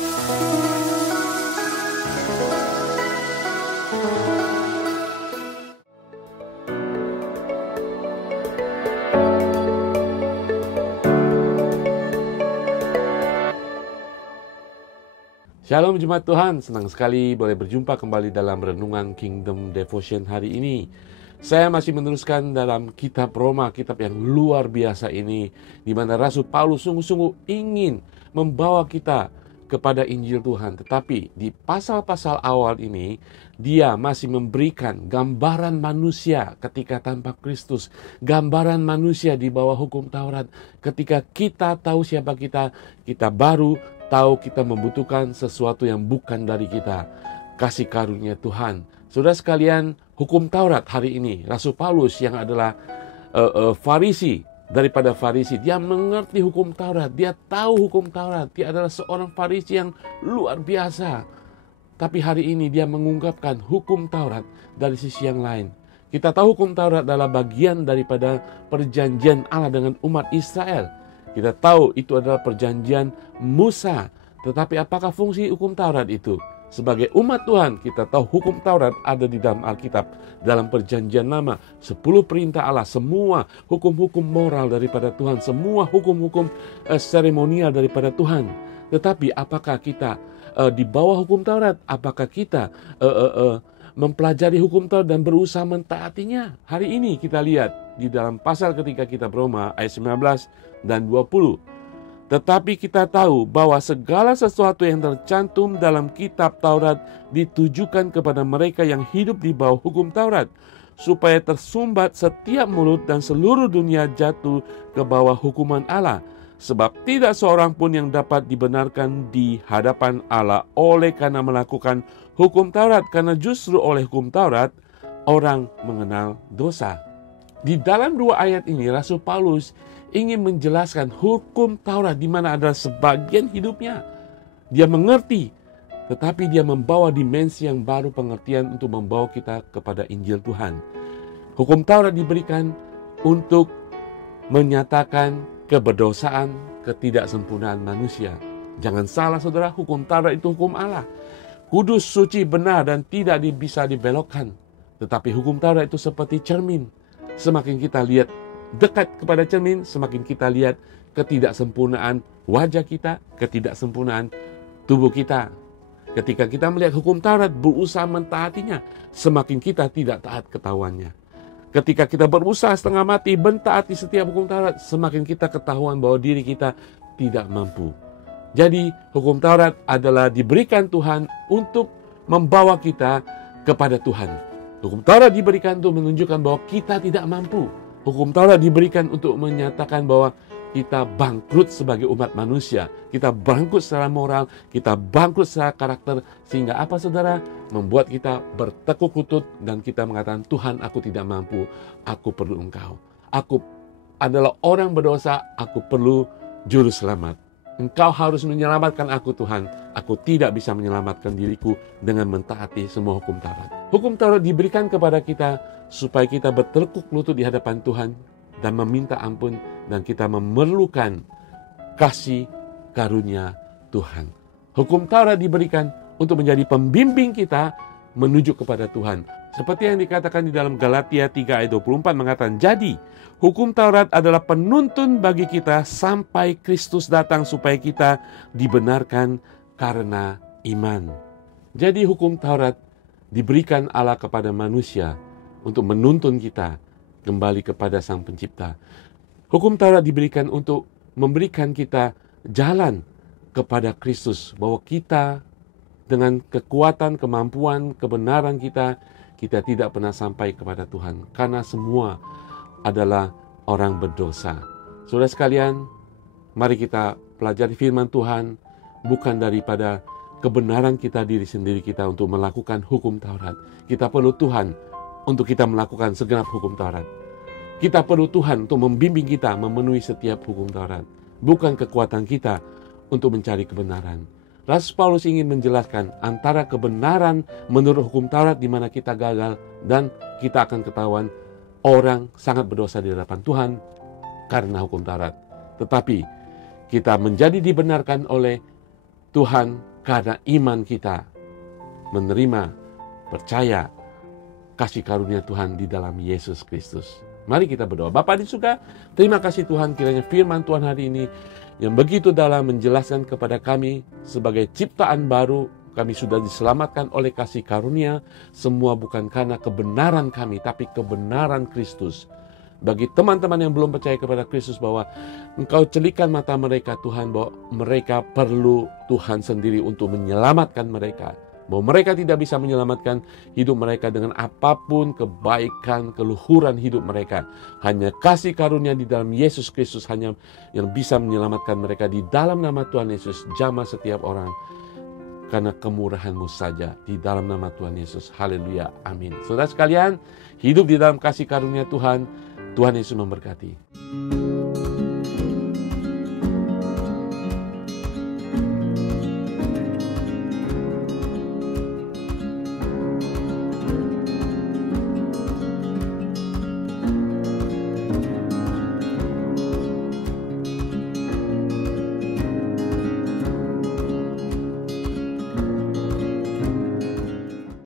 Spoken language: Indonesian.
Shalom Jemaat Tuhan, senang sekali boleh berjumpa kembali dalam Renungan Kingdom Devotion hari ini. Saya masih meneruskan dalam kitab Roma, kitab yang luar biasa ini, di mana Rasul Paulus sungguh-sungguh ingin membawa kita kepada Injil Tuhan. Tetapi di pasal-pasal awal ini, dia masih memberikan gambaran manusia ketika tanpa Kristus. Gambaran manusia di bawah hukum Taurat. Ketika kita tahu siapa kita baru tahu kita membutuhkan sesuatu yang bukan dari kita. Kasih karunia Tuhan. Saudara sekalian, hukum Taurat hari ini, Rasul Paulus yang adalah Farisi, daripada Farisi, dia mengerti hukum Taurat, dia tahu hukum Taurat, dia adalah seorang Farisi yang luar biasa. Tapi hari ini dia mengungkapkan hukum Taurat dari sisi yang lain. Kita tahu hukum Taurat adalah bagian daripada perjanjian Allah dengan umat Israel. Kita tahu itu adalah perjanjian Musa. Tetapi apakah fungsi hukum Taurat itu? Sebagai umat Tuhan, kita tahu hukum Taurat ada di dalam Alkitab. Dalam perjanjian lama, 10 perintah Allah, semua hukum-hukum moral daripada Tuhan, semua hukum-hukum seremonial daripada Tuhan. Tetapi apakah kita di bawah hukum Taurat? Apakah kita mempelajari hukum Taurat dan berusaha mentaatinya? Hari ini kita lihat di dalam pasal ketika kita Roma ayat 19 dan 20. Tetapi kita tahu bahwa segala sesuatu yang tercantum dalam kitab Taurat ditujukan kepada mereka yang hidup di bawah hukum Taurat, supaya tersumbat setiap mulut dan seluruh dunia jatuh ke bawah hukuman Allah. Sebab tidak seorang pun yang dapat dibenarkan di hadapan Allah oleh karena melakukan hukum Taurat, karena justru oleh hukum Taurat orang mengenal dosa. Di dalam 2 ayat ini Rasul Paulus ingin menjelaskan hukum Taurat di mana adalah sebagian hidupnya. Dia mengerti, tetapi dia membawa dimensi yang baru pengertian untuk membawa kita kepada Injil Tuhan. Hukum Taurat diberikan untuk menyatakan keberdosaan, ketidaksempurnaan manusia. Jangan salah saudara, hukum Taurat itu hukum Allah. Kudus, suci, benar dan tidak bisa dibelokkan. Tetapi hukum Taurat itu seperti cermin. Semakin kita lihat dekat kepada cermin, semakin kita lihat ketidaksempurnaan wajah kita, ketidaksempurnaan tubuh kita. Ketika kita melihat hukum Taurat, berusaha mentaatinya, semakin kita tidak taat ketahuannya. Ketika kita berusaha setengah mati mentaati setiap hukum Taurat, semakin kita ketahuan bahwa diri kita tidak mampu. Jadi hukum Taurat adalah diberikan Tuhan untuk membawa kita kepada Tuhan. Hukum Taurat diberikan untuk menunjukkan bahwa kita tidak mampu. Hukum Taurat diberikan untuk menyatakan bahwa kita bangkrut sebagai umat manusia. Kita bangkrut secara moral, kita bangkrut secara karakter. Sehingga apa saudara? Membuat kita bertekuk lutut dan kita mengatakan, Tuhan aku tidak mampu, aku perlu Engkau. Aku adalah orang berdosa, aku perlu juru selamat. Engkau harus menyelamatkan aku Tuhan. Aku tidak bisa menyelamatkan diriku dengan mentaati semua hukum Taurat. Hukum Taurat diberikan kepada kita supaya kita bertekuk lutut di hadapan Tuhan dan meminta ampun, dan kita memerlukan kasih karunia Tuhan. Hukum Taurat diberikan untuk menjadi pembimbing kita menuju kepada Tuhan. Seperti yang dikatakan di dalam Galatia 3 ayat 24 mengatakan, jadi hukum Taurat adalah penuntun bagi kita sampai Kristus datang supaya kita dibenarkan karena iman. Jadi hukum Taurat diberikan Allah kepada manusia untuk menuntun kita kembali kepada Sang Pencipta. Hukum Taurat diberikan untuk memberikan kita jalan kepada Kristus, bahwa kita dengan kekuatan, kemampuan, kebenaran kita tidak pernah sampai kepada Tuhan, karena semua adalah orang berdosa. Saudara sekalian, mari kita pelajari firman Tuhan, bukan daripada kebenaran kita diri sendiri kita untuk melakukan hukum Taurat. Kita perlu Tuhan untuk kita melakukan segenap hukum Taurat. Kita perlu Tuhan untuk membimbing kita memenuhi setiap hukum Taurat, bukan kekuatan kita untuk mencari kebenaran. Rasul Paulus ingin menjelaskan antara kebenaran menurut hukum Taurat di mana kita gagal dan kita akan ketahuan orang sangat berdosa di hadapan Tuhan karena hukum Taurat. Tetapi kita menjadi dibenarkan oleh Tuhan karena iman kita menerima, percaya kasih karunia Tuhan di dalam Yesus Kristus. Mari kita berdoa. Bapa di surga, terima kasih Tuhan, kiranya firman Tuhan hari ini yang begitu dalam menjelaskan kepada kami sebagai ciptaan baru, kami sudah diselamatkan oleh kasih karunia, semua bukan karena kebenaran kami, tapi kebenaran Kristus. Bagi teman-teman yang belum percaya kepada Kristus, bahwa Engkau celikan mata mereka Tuhan, bahwa mereka perlu Tuhan sendiri untuk menyelamatkan mereka. Bahwa mereka tidak bisa menyelamatkan hidup mereka dengan apapun kebaikan, keluhuran hidup mereka. Hanya kasih karunia di dalam Yesus Kristus hanya yang bisa menyelamatkan mereka. Di dalam nama Tuhan Yesus, jamah setiap orang. Karena kemurahan-Mu saja, di dalam nama Tuhan Yesus. Haleluya, amin. Saudara sekalian, hidup di dalam kasih karunia Tuhan. Tuhan Yesus memberkati.